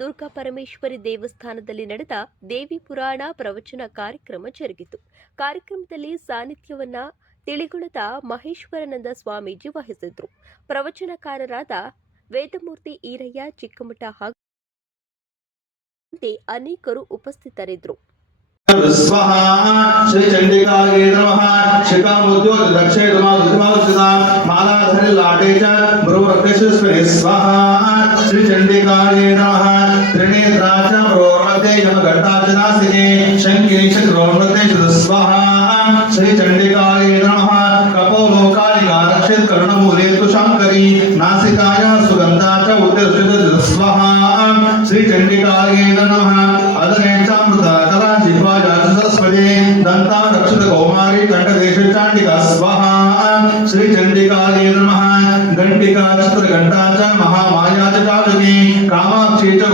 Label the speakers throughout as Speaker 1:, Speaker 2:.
Speaker 1: ದುರ್ಗಾ ಪರಮೇಶ್ವರಿ ದೇವಸ್ಥಾನದಲ್ಲಿ ನಡೆದ ದೇವಿ ಪುರಾಣ ಪ್ರವಚನ ಕಾರ್ಯಕ್ರಮ ಜರುಗಿತು. ಕಾರ್ಯಕ್ರಮದಲ್ಲಿ ಸಾನ್ನಿಧ್ಯವನ್ನ ತಿಳಿಗುಳದ ಮಹೇಶ್ವರನಂದ ಸ್ವಾಮೀಜಿ ವಹಿಸಿದ್ರು. ಪ್ರವಚನಕಾರರಾದ ವೇದಮೂರ್ತಿ ಈರಯ್ಯ, ಚಿಕ್ಕಮಠ ಹಾಗೂ ಅನೇಕರು ಉಪಸ್ಥಿತರಿದ್ದರು.
Speaker 2: ಶ್ರೀ श्रीचण्डिकायै नमः। त्रिनेत्रा च भ्रोर्मध्ये यमघण्टाचनासिने शङ्के च द्रोर्मध्ये श्रीचण्डिका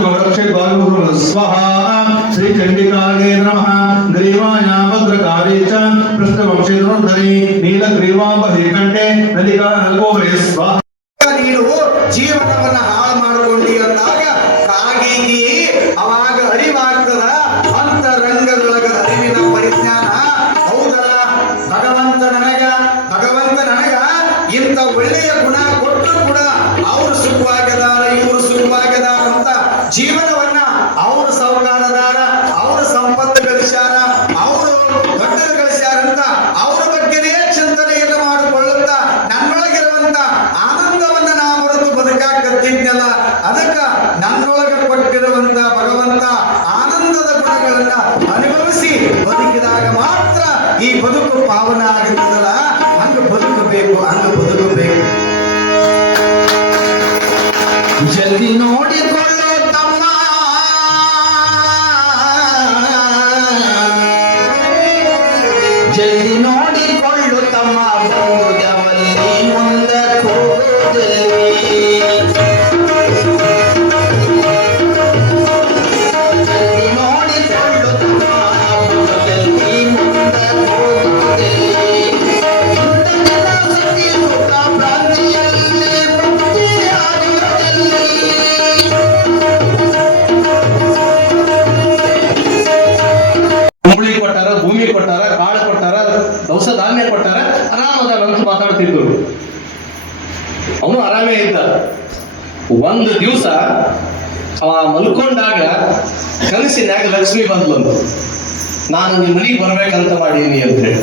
Speaker 2: ಕಾಮಾಕ್ಷಿ ಚ ಗೌರಕ್ಷೆ ಗೌರವ ಸ್ವಹ ಶ್ರೀ ಚಂಡಿಕಾಯ ನಮಃ ಗ್ರೀವಾಯ ಭದ್ರಕಾರಿ ಚ ಪೃಷ್ಠವಂಶಿ ಧರಿ ನೀಲಗ್ರೀವಾಂಬ ಕಂಠೆ ನಲಿಕಾ ನಲ್ಕೋಬರಿ ಸ್ವಹ
Speaker 3: ನೀನು ಜೀವನವನ್ನ ಅವಾಗ ಒಳ್ಳೆಯ ಗುಣ ಕೊಟ್ಟರು ಕೂಡ ಅವರು ಅಂತ ಜೀವನವನ್ನ ಅವ್ರ ಸೌಕಾರದಾರ ಅವರ ಸಂಪತ್ತು ಗಳಿಸ್ಯಾರ, ಅವರು ದೊಡ್ಡರು ಗಳಿಸ್ಯಾರ ಅಂತ ಅವ್ರ ಬಗ್ಗೆನೇ ಚಿಂತನೆಯನ್ನು ಮಾಡಿಕೊಳ್ಳುತ್ತಾ ನನ್ನೊಳಗಿರುವಂತ ಆನಂದವನ್ನ ನಾ ಮರೆತು ಬದುಕಾಕತ್ತಿದ್ನಲ್ಲ, ಅದಕ್ಕ ನನ್ನೊಳಗೆ ಕೊಟ್ಟಿರುವಂತ ಭಗವಂತ ಆನಂದದ ಗುಣಗಳನ್ನ ಅನುಭವಿಸಿ ಬದುಕಿದಾಗ ಮಾತ್ರ ಈ ಬದುಕು ಪಾವನ ಆಗುತ್ತದಲ್ಲ ಹಂಗ ಬದುಕಬೇಕು ಹಂಗ ಬದುಕಬೇಕು. ಜಲ್ದಿ ನೋಡಿಕೊಳ್ಳೋ
Speaker 4: ಅವನು ಆರಾಮೇ ಇದ್ದ. ಒಂದು ದಿವಸ ಅವ ಮಲ್ಕೊಂಡಾಗ ಕನಸಿನಾಗ ಲಕ್ಷ್ಮಿ ಬಂದ್ಲು. ನಾನು ನಿಮ್ಮ ಮನೆಗೆ ಬರ್ಬೇಕಂತ ಮಾಡೀನಿ ಅಂತ ಹೇಳಿ.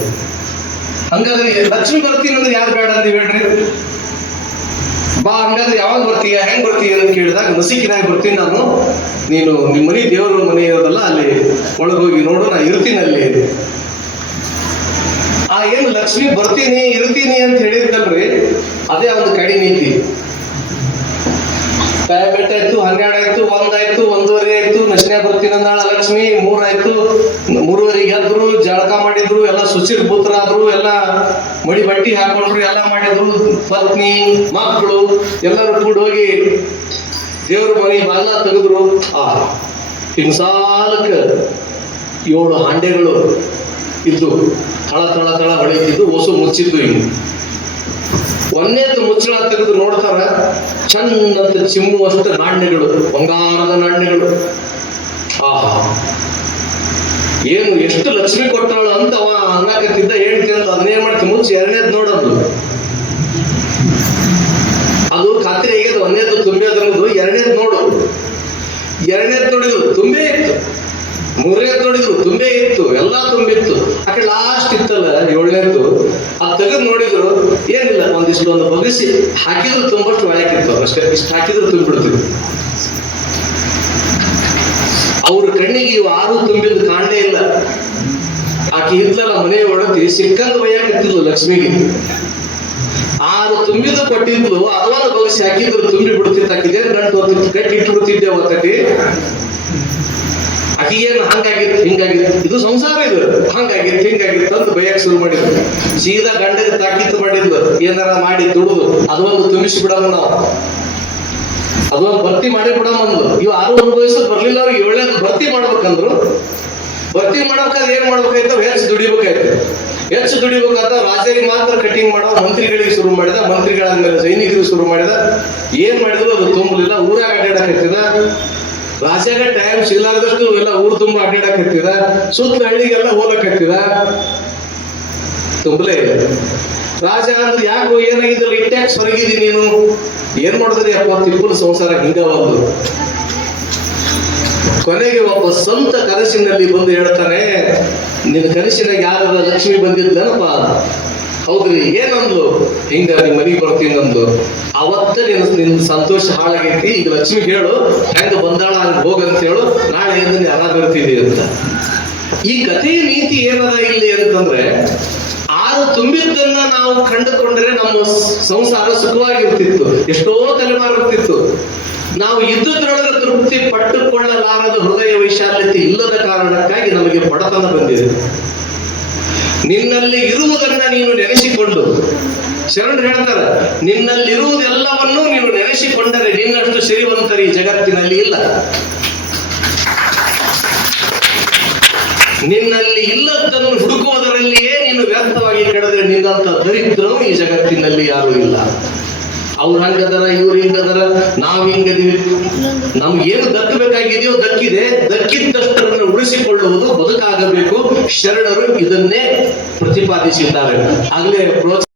Speaker 4: ಹಂಗಾದ್ರೆ ಲಕ್ಷ್ಮಿ ಬರ್ತೀನಿ ಅಂದ್ರೆ ಯಾರು ಬೇಡ ಅಂತ ಹೇಳ್ರಿ? ಬಾ, ಹಂಗಾದ್ರೆ ಯಾವಾಗ ಬರ್ತೀಯ, ಹೆಂಗ್ ಬರ್ತೀಯ ಅಂತ ಕೇಳಿದಾಗ ನಸಿಕಿನಾಗ ಬರ್ತೀನಿ ನಾನು. ನೀನು ನಿಮ್ಮ ಮನೆ ದೇವರ ಮನೆ ಇರೋದಲ್ಲ, ಅಲ್ಲಿ ಒಳಗೋಗಿ ನೋಡು, ನಾ ಇರ್ತೀನಿ ಅಲ್ಲಿ. ಆ ಏನು ಲಕ್ಷ್ಮಿ ಬರ್ತೀನಿ, ಇರ್ತೀನಿ ಅಂತ ಹೇಳಿದ್ದಲ್ರಿ ಅದೇ ಒಂದು ಕಡಿ ನೀತಿ. ಕಾಯಬೆಟ್ಟ ಆಯ್ತು, ಹನ್ನೆರಡು ಆಯ್ತು ಒಂದಾಯ್ತು ಒಂದೂವರೆ ಆಯ್ತು, ನಶನೆ ಬರ್ತೀನಿ ಅಂದಾಳ ಲಕ್ಷ್ಮಿ ಮೂರಾಯ್ತು ಮೂರುವರೆಗೆ ಎದ್ರು ಜಳಕ ಮಾಡಿದ್ರು, ಎಲ್ಲ ಸುಚಿರ್ ಪುತ್ರಾದ್ರು ಎಲ್ಲ ಮಡಿ ಬಟ್ಟಿ ಹಾಕೊಂಡ್ರು, ಎಲ್ಲ ಮಾಡಿದ್ರು, ಪತ್ನಿ, ಮಕ್ಕಳು, ಎಲ್ಲರೂ ಕೂಡ ಹೋಗಿ ದೇವ್ರ ಮನೆ ಬಾಗ್ಲ ತೆಗೆದ್ರು. ಆ ಹಿಂಸಾಲಕ್ಕೆ ಸಾಲಕ್ಕ ಏಳು ಹಾಂಡೆಗಳು. ಇದ್ದು ತಳ ತಳ ತಳ ಹೊಳಿತಿದ್ದು ಹೊಸು ಮುಚ್ಚಿದ್ದು ಇವು ಒಂದೇದ್ದು ಮುಚ್ಚಳ ತೆಗೆದು ನೋಡ್ತಾರ ಚಂದಂತ ಚಿಮ್ಮುವಷ್ಟು ನಾಣ್ಯಗಳು, ಬಂಗಾರದ ನಾಣ್ಯಗಳು. ಆಹಾ. ಏನು ಎಷ್ಟು ಲಕ್ಷ್ಮಿ ಕೊಟ್ಟಳು ಅಂತ ಅವ ಅನ್ನಕತ್ತಿದ್ದ ಹೇಳ್ತಿ ಅಂತ ಅದನ್ನೇನ್ ಮಾಡ್ತಿ, ಮುಂಚೆ ಎರಡನೇದ್ ನೋಡೋದು ಅದು ಖಾತ್ರಿ ಹೇಗಿದೆ ಒಂದೇದು ತುಂಬಿ ಅದನ್ನದು ಎರಡನೇದ್ ನೋಡು ಎರಡನೇದ್ ನೋಡಿದ್ರು ತುಂಬೇ ಇತ್ತು ಮೂರನೇದ್ ನೋಡಿದ್ರು ತುಂಬೇ ಇತ್ತು ಎಲ್ಲಾ ತುಂಬಿತ್ತು ಆ ಕಡೆ ಲಾಸ್ಟ್ ಇತ್ತಲ್ಲ ಏಳನೇದ್ದು ಅದ್ ತೆಗೆದು ನೋಡಿದ್ರು, ಏನಿಲ್ಲ ಒಂದಿಷ್ಟು ಒಂದು ಬಗಸಿ ಹಾಕಿದ್ರು ತುಂಬಷ್ಟು ಒಳಕಿತ್ತು ಅಷ್ಟೇ. ಇಷ್ಟು ಹಾಕಿದ್ರು ತುಂಬಿಡ್ತಿದ್ರು ಅವ್ರ ಕಣ್ಣಿಗೆ ಇವು ಆರು ತುಂಬಿದ್ದು ಕಾಣಲೇ ಇಲ್ಲ. ಆಕೆ ಇದ್ಲಲ್ಲ ಮನೆಯ ಒಳಗೆ ಸಿಕ್ಕಂದು ಬೈಯಾಕತ್ತಿದ್ಲು ಲಕ್ಷ್ಮಿಗೆ. ಆರು ತುಂಬಿದ್ದು ಕೊಟ್ಟಿದ್ಲು ಅದವಾದ ಬಗಸಿ ಹಾಕಿದ್ರು ತುಂಬಿ ಬಿಡ್ತಿತ್ತು ಆಕಿದೆ ಗಂಟು ಗಟ್ಟಿ ಇಟ್ಟು ಬಿಡ್ತಿದ್ದೆ ಆಕಿಗೇನು ಹಂಗಾಗಿತ್ತು, ಹಿಂಗಾಗಿತ್ತು. ಇದು ಸಂಸಾರ ಇದು. ಹಂಗಾಗಿತ್ತು, ಹಿಂಗಾಗಿತ್ತು ಅಂತ ಬಯಕ್ ಶುರು ಮಾಡಿದ್ರು. ಸೀದಾ ಗಂಡಗೆ ತಾಕೀತು ಮಾಡಿದ್ಲು. ಏನಾರ ಮಾಡಿ ದುಡಿದು ಅದೊಂದು ತುಂಬಿಸಿ ಬಿಡಮ್ಮ ನಾವು. ಅದೊಂದು ಭರ್ತಿ ಮಾಡಿ ಬಿಡಮ್ಮ ಅಂದ್ರು ಇವು ಆರು ಅನುಭವಿಸೋದು ಬರ್ಲಿಲ್ಲ ಅವ್ರಿಗೆ. ಒಳ್ಳೆ ಭರ್ತಿ ಮಾಡ್ಬೇಕಂದ್ರು. ಭರ್ತಿ ಮಾಡ್ಬೇಕಾದ್ರೆ ಏನ್ ಮಾಡ್ಬೇಕಾಯ್ತು? ಹೆಚ್ಚು ದುಡಿಬೇಕಾಯ್ತು. ಹೆಚ್ಚು ದುಡಿಬೇಕಾದ ರಾಜರಿಗೆ ಮಾತ್ರ ಕಟಿಂಗ್ ಮಾಡೋ ಮಂತ್ರಿಗಳಿಗೆ ಶುರು ಮಾಡಿದ. ಮಂತ್ರಿಗಳಾದ್ಮೇಲೆ ಸೈನಿಕರಿಗೆ ಶುರು ಮಾಡಿದ. ಏನ್ ಮಾಡಿದ್ರು ಅದು ತುಂಬಲಿಲ್ಲ. ಊರಾಗ ಅಡ್ಡಾಡಕತ್ತಿದ ರಾಜಾಗ ಟೈಮ್ ಸಿಗ್ಲಾರ್ದಷ್ಟು ಎಲ್ಲ ಊರು ತುಂಬ ಅಡ್ಡಾಡಕತ್ತಿದ, ಸುತ್ತ ಹಳ್ಳಿಗೆಲ್ಲ ಹೋಲಕತ್ತಿದ. ತುಂಬಲೇ ಇಲ್ಲ ರಾಜ ಅಂದ್ರೆ ಯಾಕೋ ಏನಾಗಿದ್ದಿಲ್ಲ ಇಟ್ಟ್ಯಾಕ್ ಸೊರಗಿದಿ ನೀನು. ಏನ್ ಮಾಡಿದ್ರಿ ಅಪ್ಪ ತಿಪ್ಪಲ ಸಂಸಾರ ಹಿಂಗ ಒಂದು ಕೊನೆಗೆ ಒಬ್ಬ ಸ್ವಂತ ಕನಸಿನಲ್ಲಿ ಬಂದು ಹೇಳ್ತಾನೆ, ನಿನ್ನ ಕನಸಿನಾಗ ಯಾರ ಲಕ್ಷ್ಮಿ ಬಂದಿದ್ಲನಪ್ಪ ಹೌದ್ರಿ, ಏನಂದ್ಲು? ಹಿಂಗ ನಿಮ್ಮ ಮನೆಗೆ ಬರ್ತೀನಿ ಅಂದ್ಲು. ಅವತ್ತ ನಿನ್ನ ನಿನ್ ಸಂತೋಷ ಹಾಳಾಗೈತಿ, ಈಗ ಲಕ್ಷ್ಮಿ ಹೇಳು, ಹೆಂಗ ಬಂದಾಳ, ಹಂಗ ಹೋಗಂತ ಹೇಳು, ನಾಳೆ ಎಂದ ಆರಾಮ ಅಂತ. ಈ ಕಥೆಯ ನೀತಿ ಏನದ ಇಲ್ಲಿ ಅಂತಂದ್ರೆ, ಆರು ತುಂಬಿದ್ದನ್ನ ನಾವು ಕಂಡುಕೊಂಡ್ರೆ ನಮ್ಮ ಸಂಸಾರ ಸುಖವಾಗಿರ್ತಿತ್ತು, ಎಷ್ಟೋ ತಲೆಮಾರು ಇರ್ತಿತ್ತು ನಾವು ಇದ್ದುದ್ರೊಳಗೆ ತೃಪ್ತಿ ಪಟ್ಟುಕೊಳ್ಳಲಾರದ ಹೃದಯ ವೈಶಾಲ್ಯತೆ ಇಲ್ಲದ ಕಾರಣಕ್ಕಾಗಿ ನಮಗೆ ಬಡತನ ಬಂದಿದೆ. ನಿನ್ನಲ್ಲಿ ಇರುವುದನ್ನ ನೀನು ನೆನೆಸಿಕೊಂಡು, ಶರಣರು ಹೇಳ್ತಾರೆ, ನಿನ್ನಲ್ಲಿರುವುದೆಲ್ಲವನ್ನೂ ನೀನು ನೆನೆಸಿಕೊಂಡರೆ ನಿನ್ನಷ್ಟು ಸಿರಿವಂತರಿ ಜಗತ್ತಿನಲ್ಲಿ ಇಲ್ಲ. ನಿನ್ನಲ್ಲಿ ಇಲ್ಲದನ್ನು ಹುಡುಕುವುದರಲ್ಲಿಯೇ ನೀನು ವ್ಯರ್ಥವಾಗಿ ಕೆಡದ್ರೆ ನಿನ್ನಂತ ದರಿದ್ರನು ಈ ಜಗತ್ತಿನಲ್ಲಿ ಯಾರೂ ಇಲ್ಲ. ಅವ್ರು ಹಂಗದಾರ ಇವ್ರು ಹಿಂಗದಾರ ನಾವ್ ಹಿಂಗದೀವಿ ನಮ್ಗೇನು ದಕ್ಕಬೇಕಾಗಿದೆಯೋ ದಕ್ಕಿದೆ. ದಕ್ಕಿದ್ದಷ್ಟರನ್ನು ಉಳಿಸಿಕೊಳ್ಳುವುದು ಬದುಕಾಗಬೇಕು. ಶರಣರು ಇದನ್ನೇ ಪ್ರತಿಪಾದಿಸಿದ್ದಾರೆ. ಆಗ್ಲೇ ಪ್ರೋತ್ಸಾಹ